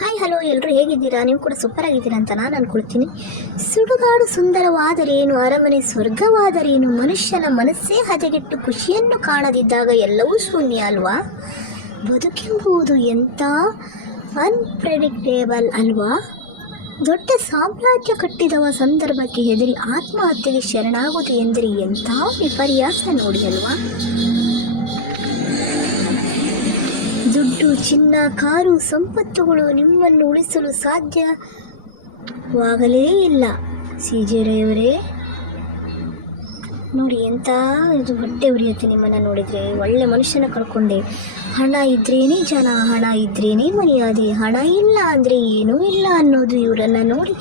Hi hello ಎಲ್ಲರೂ ಹೇಗಿದ್ದೀರಾ? ನೀವು ಕೂಡ ಸೂಪರ್ ಆಗಿದ್ದೀರಾ ಅಂತ ನಾನು ಅಂದ್ಕೊಳ್ತೀನಿ. ಸುಡುಗಾಡು ಸುಂದರವಾದರೇನು, ಅರಮನೆ ಸ್ವರ್ಗವಾದರೇನು, ಮನುಷ್ಯನ ಮನಸ್ಸೇ ಹದಗೆಟ್ಟು ಖುಷಿಯನ್ನು ಕಾಣದಿದ್ದಾಗ ಎಲ್ಲವೂ ಶೂನ್ಯ ಅಲ್ವಾ? ಬದುಕೆಂಬುದು ಎಂಥ ಅನ್ಪ್ರೆಡಿಕ್ಟೇಬಲ್ ಅಲ್ವಾ? ದೊಡ್ಡ ಸಾಮ್ರಾಜ್ಯ ಕಟ್ಟಿದವ ಸಂದರ್ಭಕ್ಕೆ ಹೆದರಿ ಆತ್ಮಹತ್ಯೆಗೆ ಶರಣಾಗುವುದು ಎಂದರೆ ಎಂಥ ವಿಪರ್ಯಾಸ ನೋಡಿ ಅಲ್ವಾ? ದುಡ್ಡು, ಚಿನ್ನ, ಕಾರು, ಸಂಪತ್ತುಗಳು ನಿಮ್ಮನ್ನು ಉಳಿಸಲು ಸಾಧ್ಯವಾಗಲೇ ಇಲ್ಲ. ಸಿಜೆರಯವರೇ ನೋಡಿ, ಎಂಥ ಇದು ಹೊಟ್ಟೆ ಉರಿಯುತ್ತೆ ನಿಮ್ಮನ್ನು ನೋಡಿದರೆ. ಒಳ್ಳೆ ಮನುಷ್ಯನ ಕಳ್ಕೊಂಡೆ. ಹಣ ಇದ್ರೇನೆ ಜನ, ಹಣ ಇದ್ರೇನೆ ಮರ್ಯಾದೆ, ಹಣ ಇಲ್ಲ ಅಂದರೆ ಏನೂ ಇಲ್ಲ ಅನ್ನೋದು ಇವರನ್ನು ನೋಡಿ.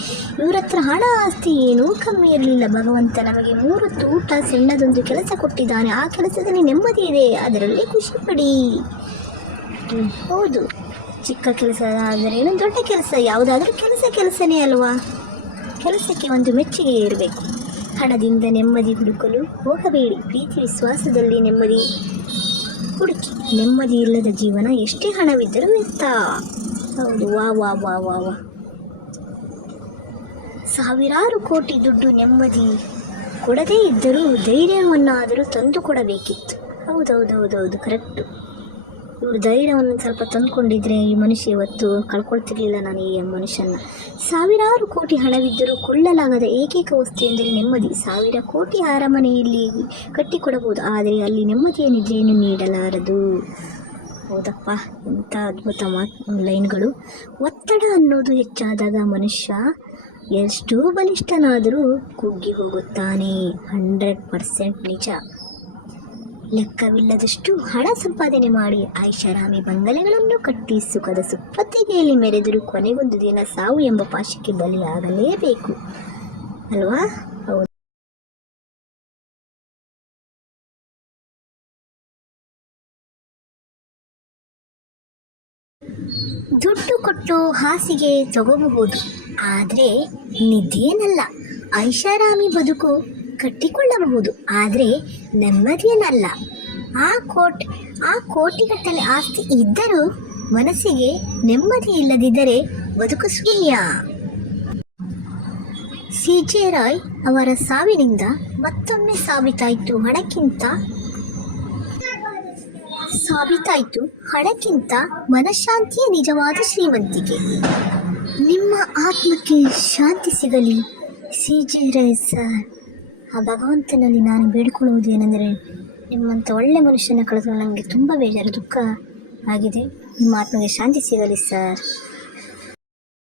ಇವ್ರ ಹತ್ರ ಹಣ ಆಸ್ತಿ ಏನೂ ಕಮ್ಮಿ ಇರಲಿಲ್ಲ. ಭಗವಂತ ನಮಗೆ 3 ಹೊತ್ತು ಊಟ, ಸಣ್ಣದೊಂದು ಕೆಲಸ ಕೊಟ್ಟಿದ್ದಾನೆ. ಆ ಕೆಲಸದಲ್ಲಿ ನೆಮ್ಮದಿ ಇದೆ, ಅದರಲ್ಲಿ ಖುಷಿ ಪಡಿ. ಹೌದು, ಚಿಕ್ಕ ಕೆಲಸ ಆದರೇನು, ದೊಡ್ಡ ಕೆಲಸ ಯಾವುದಾದ್ರೂ ಕೆಲಸನೇ ಅಲ್ವಾ? ಕೆಲಸಕ್ಕೆ ಒಂದು ಮೆಚ್ಚುಗೆ ಇರಬೇಕು. ಹಣದಿಂದ ನೆಮ್ಮದಿ ಹುಡುಕಲು ಹೋಗಬೇಡಿ. ಪ್ರೀತಿ ವಿಶ್ವಾಸದಲ್ಲಿ ನೆಮ್ಮದಿ ಹುಡುಕಿ. ನೆಮ್ಮದಿ ಇಲ್ಲದ ಜೀವನ ಎಷ್ಟೇ ಹಣವಿದ್ದರೂ ವ್ಯರ್ಥ. ಹೌದು, ವಾ ವಾ ವಾ ವಾ ವಾ. ಸಾವಿರಾರು ಕೋಟಿ ದುಡ್ಡು ನೆಮ್ಮದಿ ಕೊಡದೇ ಇದ್ದರೂ ಧೈರ್ಯವನ್ನಾದರೂ ತಂದು ಕೊಡಬೇಕಿತ್ತು. ಹೌದೌದೌದೌದು, ಕರೆಕ್ಟು. ಇವರು ಧೈರ್ಯವನ್ನು ಸ್ವಲ್ಪ ತಂದುಕೊಂಡಿದ್ರೆ ಈ ಮನುಷ್ಯ ಇವತ್ತು ಕಳ್ಕೊಳ್ತಿರ್ಲಿಲ್ಲ. ನಾನು ಈ ಮನುಷ್ಯನ. ಸಾವಿರಾರು ಕೋಟಿ ಹಣವಿದ್ದರೂ ಕೊಳ್ಳಲಾಗದ ಏಕೈಕ ವಸ್ತು ಎಂದರೆ ನೆಮ್ಮದಿ. 1000 ಕೋಟಿ ಅರಮನೆಯಲ್ಲಿ ಕಟ್ಟಿಕೊಡಬಹುದು, ಆದರೆ ಅಲ್ಲಿ ನೆಮ್ಮದಿಯನ್ನಿದ್ರೇನು ನೀಡಲಾರದು. ಹೌದಪ್ಪ, ಎಂಥ ಅದ್ಭುತ ಲೈನ್ಗಳು. ಒತ್ತಡ ಅನ್ನೋದು ಹೆಚ್ಚಾದಾಗ ಮನುಷ್ಯ ಎಷ್ಟು ಬಲಿಷ್ಠನಾದರೂ ಕುಗ್ಗಿ ಹೋಗುತ್ತಾನೆ. 100% ನಿಜ. ಲೆಕ್ಕವಿಲ್ಲದಷ್ಟು ಹಣ ಸಂಪಾದನೆ ಮಾಡಿ ಐಷಾರಾಮಿ ಬಂಗಲೆಗಳನ್ನು ಕಟ್ಟಿ ಸುಖದ ಸುಪ್ಪತ್ತಿಗೆಯಲ್ಲಿ ಮೆರೆದರೂ ಕೊನೆಗೊಂದು ದಿನ ಸಾವು ಎಂಬ ಪಾಶಕ್ಕೆ ಬಲಿಯಾಗಲೇಬೇಕು ಅಲ್ವಾ? ಹೌದು. ದುಡ್ಡು ಕೊಟ್ಟು ಹಾಸಿಗೆ ತಗೋಬಹುದು, ಆದರೆ ನಿದ್ದೆಯೇನಲ್ಲ. ಐಷಾರಾಮಿ ಬದುಕು ಕಟ್ಟಿಕೊಳ್ಳಬಹುದು, ಆದರೆ ನೆಮ್ಮದಿಯನ್ನಲ್ಲ. ಆ ಕೋಟಿಗಟ್ಟಲೆ ಆಸ್ತಿ ಇದ್ದರೂ ಮನಸ್ಸಿಗೆ ನೆಮ್ಮದಿ ಇಲ್ಲದಿದ್ದರೆ ಬದುಕು ಶೂನ್ಯ. ಸಿಜೆ ರಾಯ್ ಅವರ ಸಾವಿನಿಂದ ಮತ್ತೊಮ್ಮೆ ಸಾಬೀತಾಯಿತು ಹಣಕ್ಕಿಂತ ಮನಃಶಾಂತಿಯೇ ನಿಜವಾದ ಶ್ರೀಮಂತಿಕೆ. ನಿಮ್ಮ ಆತ್ಮಕ್ಕೆ ಶಾಂತಿ ಸಿಗಲಿ ಸಿಜೆ ರಾಯ್ ಸರ್. ಆ ಭಗವಂತನಲ್ಲಿ ನಾನು ಬೇಡಿಕೊಳ್ಳುವುದೇನೆಂದರೆ, ನಿಮ್ಮಂಥ ಒಳ್ಳೆ ಮನುಷ್ಯನ ಕಳೆದು ನನಗೆ ತುಂಬ ಬೇಜಾರು, ದುಃಖ ಆಗಿದೆ. ನಿಮ್ಮ ಆತ್ಮಕ್ಕೆ ಶಾಂತಿ ಸಿಗಲಿ ಸರ್.